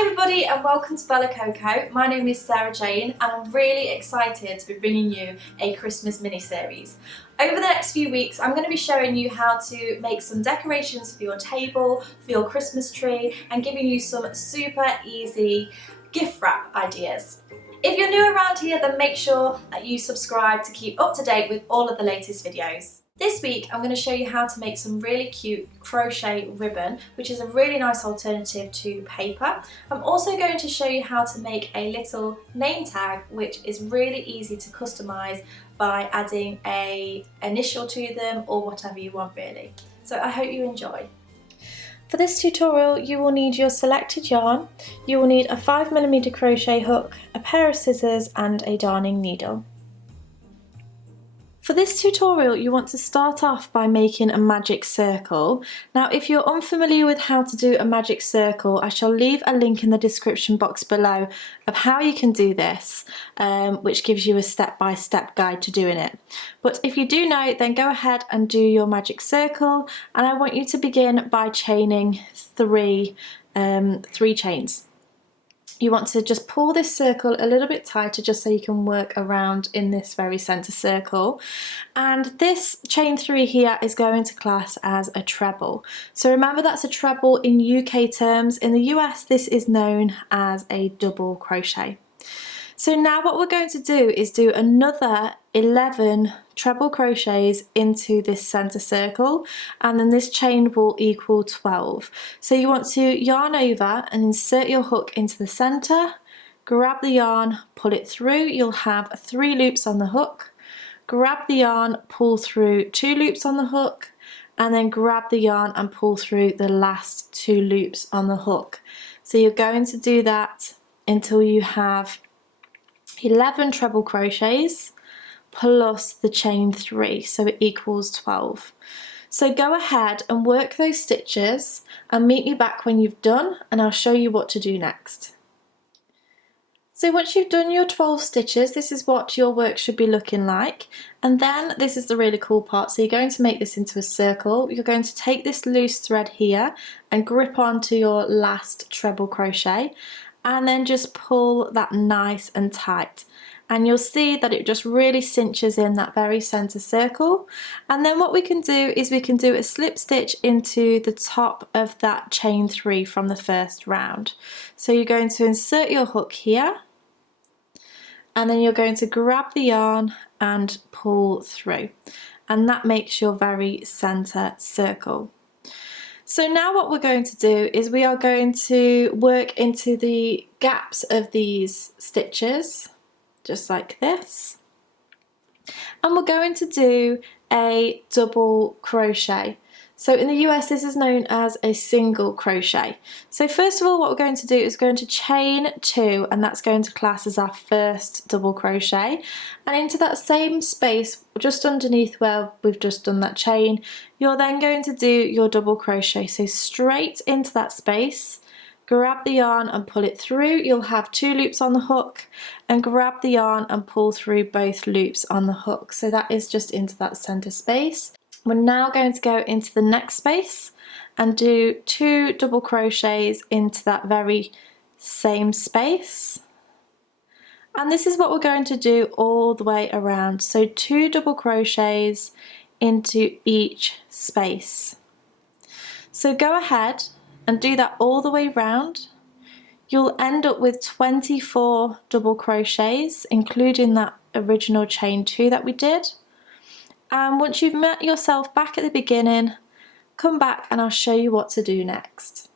Hi everybody and welcome to Bella Coco. My name is Sarah Jane and I'm really excited to be bringing you a Christmas mini-series. Over the next few weeks I'm going to be showing you how to make some decorations for your table, for your Christmas tree, and giving you some super easy gift wrap ideas. If you're new around here, then make sure that you subscribe to keep up to date with all of the latest videos. This week I'm going to show you how to make some really cute crochet ribbon, which is a really nice alternative to paper. I'm also going to show you how to make a little name tag, which is really easy to customise by adding an initial to them or whatever you want really. So I hope you enjoy. For this tutorial you will need your selected yarn, you will need a 5mm crochet hook, a pair of scissors and a darning needle. For this tutorial you want to start off by making a magic circle. Now if you're unfamiliar with how to do a magic circle, I shall leave a link in the description box below of how you can do this, which gives you a step-by-step guide to doing it. But if you do know, then go ahead and do your magic circle, and I want you to begin by chaining three chains. You want to just pull this circle a little bit tighter just so you can work around in this very centre circle. And this chain 3 here is going to class as a treble. So remember, that's a treble in UK terms. In the US this is known as a double crochet. So now what we're going to do is do another 11 treble crochets into this centre circle, and then this chain will equal 12. So you want to yarn over and insert your hook into the centre, grab the yarn, pull it through, you'll have 3 loops on the hook, grab the yarn, pull through 2 loops on the hook, and then grab the yarn and pull through the last 2 loops on the hook. So you're going to do that until you have 11 treble crochets plus the chain 3, so it equals 12. So go ahead and work those stitches and meet me back when you've done, and I'll show you what to do next. So once you've done your 12 stitches, this is what your work should be looking like, and then this is the really cool part. So you're going to make this into a circle. You're going to take this loose thread here and grip onto your last treble crochet, and then just pull that nice and tight, and you'll see that it just really cinches in that very center circle. And then what we can do is we can do a slip stitch into the top of that chain 3 from the first round. So you're going to insert your hook here, and then you're going to grab the yarn and pull through, and that makes your very center circle. So now what we're going to do is we are going to work into the gaps of these stitches, just like this, and we're going to do a double crochet. So in the US this is known as a single crochet. So first of all what we're going to do is going to chain 2, and that's going to class as our first double crochet, and into that same space just underneath where we've just done that chain, you're then going to do your double crochet. So straight into that space, grab the yarn and pull it through, you'll have 2 loops on the hook, and grab the yarn and pull through both loops on the hook. So that is just into that center space. We're now going to go into the next space and do 2 double crochets into that very same space, and this is what we're going to do all the way around. So 2 double crochets into each space. So go ahead and do that all the way round. You'll end up with 24 double crochets, including that original chain 2 that we did. And once you've met yourself back at the beginning, come back and I'll show you what to do next.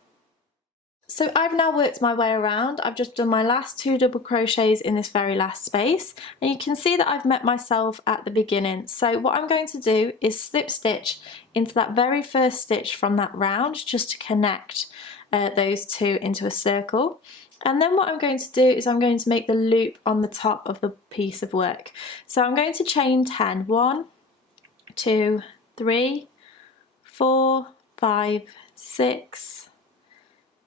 So I've now worked my way around. I've just done my last 2 double crochets in this very last space, and you can see that I've met myself at the beginning. So what I'm going to do is slip stitch into that very first stitch from that round, just to connect those 2 into a circle. And then what I'm going to do is I'm going to make the loop on the top of the piece of work. So I'm going to chain 10. 1, 2, 3, 4, 5, 6,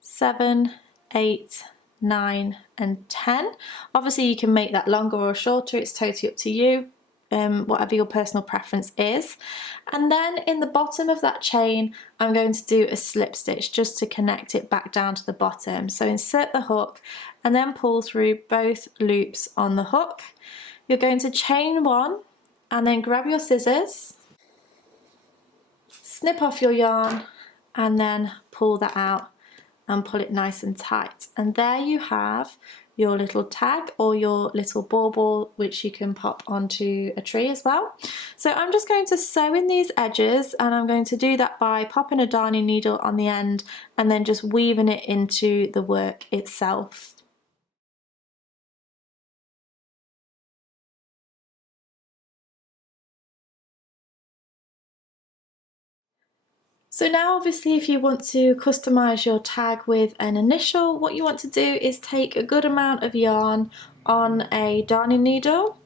7, 8, 9 and 10. Obviously you can make that longer or shorter, it's totally up to you. whatever your personal preference is. And then in the bottom of that chain, I'm going to do a slip stitch just to connect it back down to the bottom. So insert the hook and then pull through both loops on the hook. You're going to chain one and then grab your scissors, snip off your yarn and then pull that out and pull it nice and tight. And there you have your little tag or your little bauble, which you can pop onto a tree as well. So I'm just going to sew in these edges, and I'm going to do that by popping a darning needle on the end and then just weaving it into the work itself. So now obviously if you want to customise your tag with an initial, what you want to do is take a good amount of yarn on a darning needle,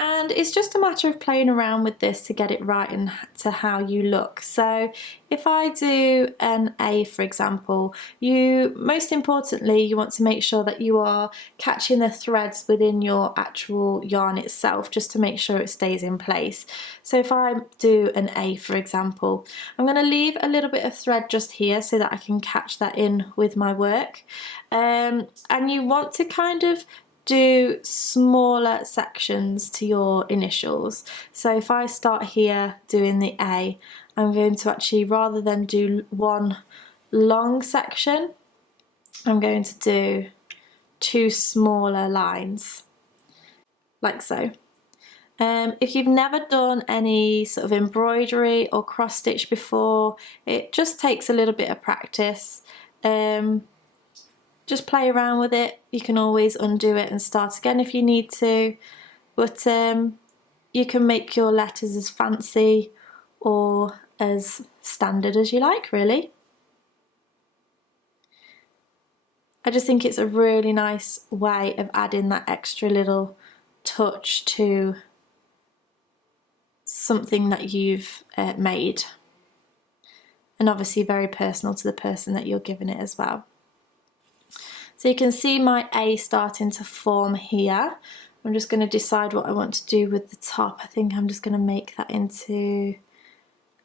and it's just a matter of playing around with this to get it right and to how you look. So if I do an A, for example, most importantly you want to make sure that you are catching the threads within your actual yarn itself, just to make sure it stays in place. So if I do an A, for example, I'm going to leave a little bit of thread just here so that I can catch that in with my work, and you want to kind of do smaller sections to your initials. So if I start here doing the A, I'm going to actually, rather than do one long section, I'm going to do two smaller lines, like so. If you've never done any sort of embroidery or cross stitch before, it just takes a little bit of practice. Just play around with it. You can always undo it and start again if you need to, but you can make your letters as fancy or as standard as you like, really. I just think it's a really nice way of adding that extra little touch to something that you've made, and obviously very personal to the person that you're giving it as well. So you can see my A starting to form here. I'm just going to decide what I want to do with the top. I think I'm just going to make that into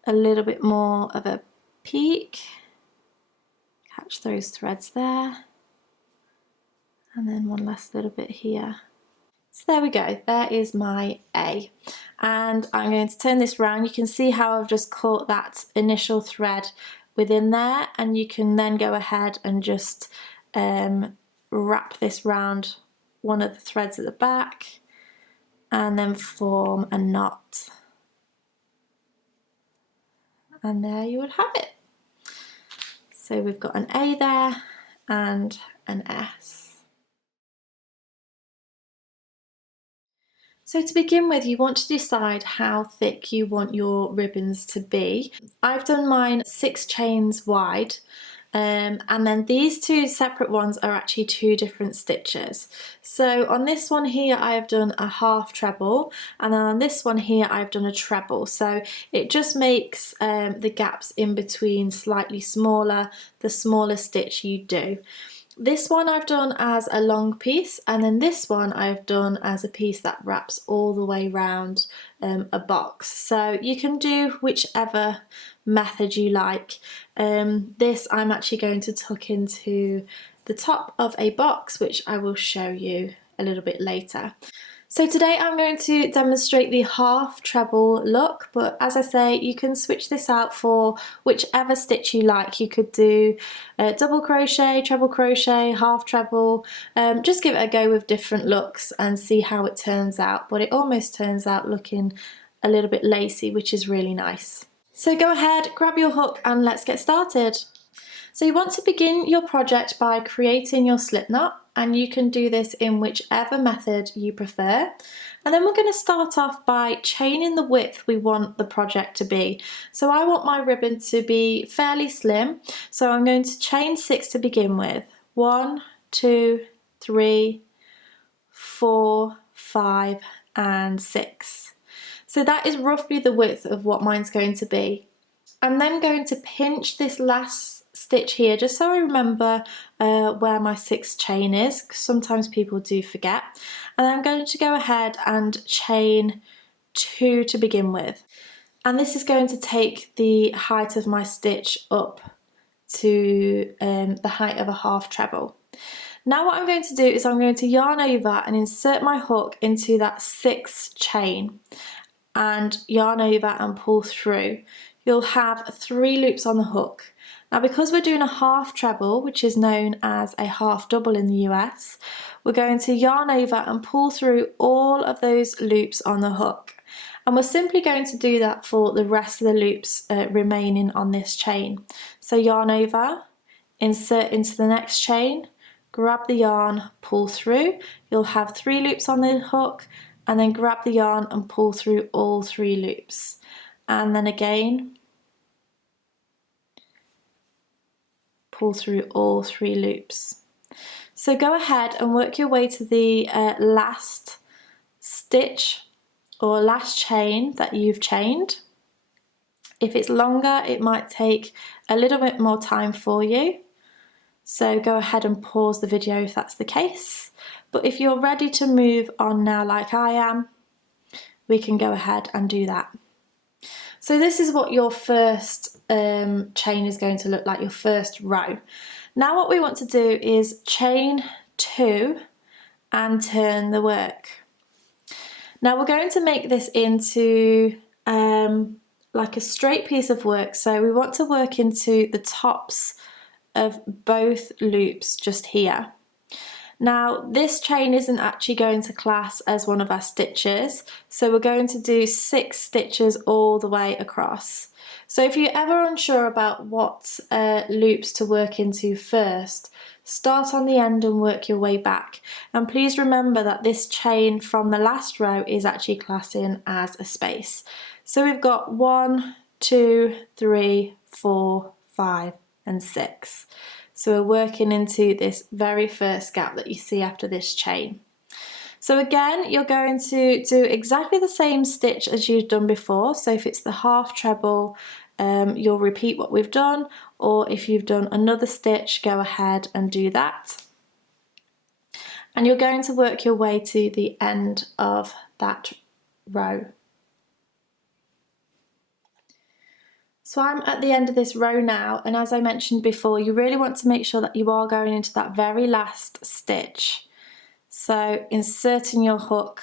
a little bit more of a peak. Catch those threads there. And then one last little bit here. So there we go, there is my A. And I'm going to turn this round. You can see how I've just caught that initial thread within there, and you can then go ahead and just wrap this round one of the threads at the back and then form a knot. And there you would have it. So we've got an A there and an S. So to begin with, you want to decide how thick you want your ribbons to be. I've done mine 6 chains wide, and then these two separate ones are actually 2 different stitches. So on this one here I have done a half treble, and then on this one here I've done a treble. So it just makes the gaps in between slightly smaller the smaller stitch you do. This one I've done as a long piece, and then this one I've done as a piece that wraps all the way round a box. So you can do whichever method you like. This I'm actually going to tuck into the top of a box, which I will show you a little bit later. So today I'm going to demonstrate the half treble look, but as I say, you can switch this out for whichever stitch you like. You could do double crochet, treble crochet, half treble, just give it a go with different looks and see how it turns out, but it almost turns out looking a little bit lacy, which is really nice. So go ahead, grab your hook and let's get started. So you want to begin your project by creating your slip knot, and you can do this in whichever method you prefer. And then we're going to start off by chaining the width we want the project to be. So I want my ribbon to be fairly slim, so I'm going to chain 6 to begin with. 1, 2, 3, 4, 5 and 6. So that is roughly the width of what mine's going to be. I'm then going to pinch this last stitch here just so I remember where my 6th chain is, because sometimes people do forget, and I'm going to go ahead and chain 2 to begin with. And this is going to take the height of my stitch up to the height of a half treble. Now what I'm going to do is I'm going to yarn over and insert my hook into that 6th chain and yarn over and pull through. You'll have 3 loops on the hook. Now because we're doing a half treble, which is known as a half double in the US, we're going to yarn over and pull through all of those loops on the hook. And we're simply going to do that for the rest of the loops remaining on this chain. So yarn over, insert into the next chain, grab the yarn, pull through. You'll have 3 loops on the hook, and then grab the yarn and pull through all 3 loops. And then again, pull through all 3 loops. So go ahead and work your way to the last stitch or last chain that you've chained. If it's longer, it might take a little bit more time for you. So go ahead and pause the video if that's the case. But if you're ready to move on now like I am, we can go ahead and do that. So this is what your first chain is going to look like, your first row. Now what we want to do is chain 2 and turn the work. Now we're going to make this into like a straight piece of work, so we want to work into the tops of both loops just here. Now this chain isn't actually going to class as one of our stitches, so we're going to do 6 stitches all the way across. So if you're ever unsure about what loops to work into first, start on the end and work your way back. And please remember that this chain from the last row is actually classing as a space. So we've got 1, 2, 3, 4, 5 and 6. So we're working into this very first gap that you see after this chain. So again, you're going to do exactly the same stitch as you've done before. So if it's the half treble, you'll repeat what we've done, or if you've done another stitch, go ahead and do that. And you're going to work your way to the end of that row. So I'm at the end of this row now, and as I mentioned before, you really want to make sure that you are going into that very last stitch. So inserting your hook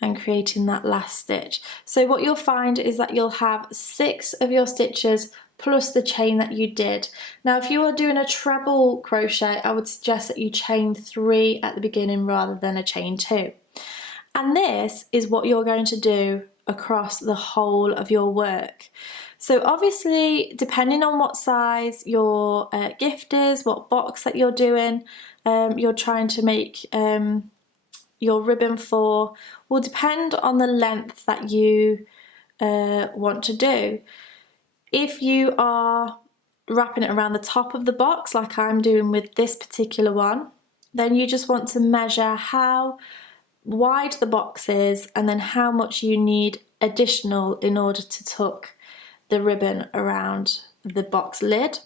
and creating that last stitch. So what you'll find is that you'll have 6 of your stitches plus the chain that you did. Now if you are doing a treble crochet, I would suggest that you chain 3 at the beginning rather than a chain 2. And this is what you're going to do across the whole of your work. So obviously, depending on what size your gift is, what box that you're doing, you're trying to make your ribbon for, will depend on the length that you want to do. If you are wrapping it around the top of the box, like I'm doing with this particular one, then you just want to measure how wide the box is and then how much you need additional in order to tuck the ribbon around the box lid.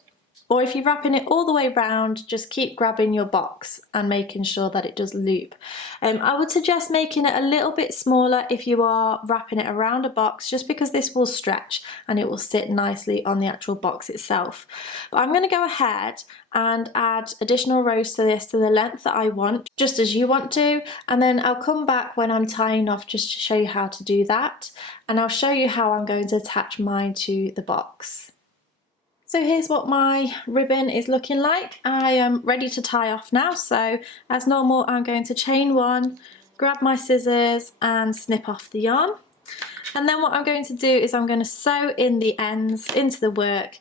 Or if you're wrapping it all the way round, just keep grabbing your box and making sure that it does loop. I would suggest making it a little bit smaller if you are wrapping it around a box, just because this will stretch and it will sit nicely on the actual box itself. But I'm going to go ahead and add additional rows to this to the length that I want, just as you want to, and then I'll come back when I'm tying off just to show you how to do that, and I'll show you how I'm going to attach mine to the box. So here's what my ribbon is looking like. I am ready to tie off now, so as normal I'm going to chain 1, grab my scissors and snip off the yarn. And then what I'm going to do is I'm going to sew in the ends into the work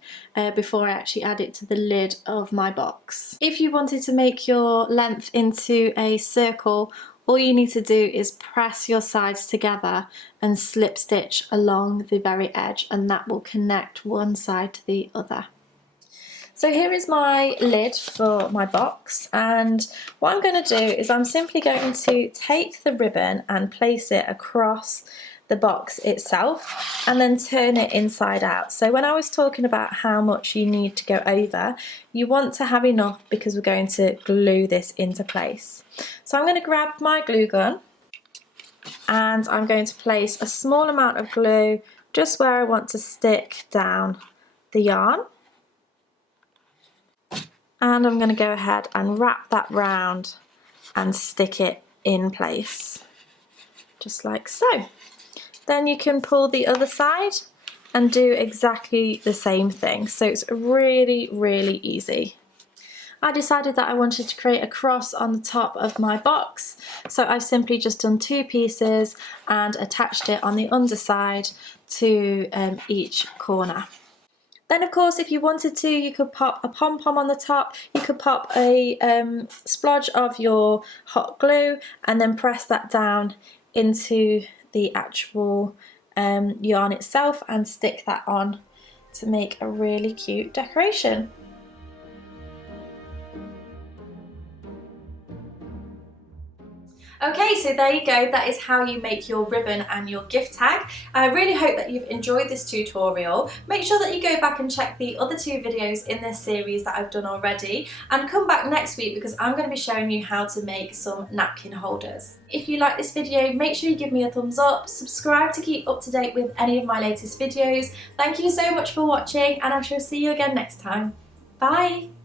before I actually add it to the lid of my box. If you wanted to make your length into a circle, all you need to do is press your sides together and slip stitch along the very edge, and that will connect one side to the other. So here is my lid for my box, and what I'm going to do is I'm simply going to take the ribbon and place it across the box itself and then turn it inside out. So when I was talking about how much you need to go over, you want to have enough because we're going to glue this into place. So I'm going to grab my glue gun and I'm going to place a small amount of glue just where I want to stick down the yarn. And I'm going to go ahead and wrap that round and stick it in place, just like so. Then you can pull the other side and do exactly the same thing. So it's really, really easy. I decided that I wanted to create a cross on the top of my box, so I've simply just done 2 pieces and attached it on the underside to each corner. Then of course, if you wanted to, you could pop a pom-pom on the top, you could pop a splodge of your hot glue and then press that down into the actual yarn itself and stick that on to make a really cute decoration. Okay, so there you go, that is how you make your ribbon and your gift tag. I really hope that you've enjoyed this tutorial. Make sure that you go back and check the other 2 videos in this series that I've done already, and come back next week because I'm going to be showing you how to make some napkin holders. If you like this video, make sure you give me a thumbs up, subscribe to keep up to date with any of my latest videos. Thank you so much for watching, and I shall see you again next time. Bye!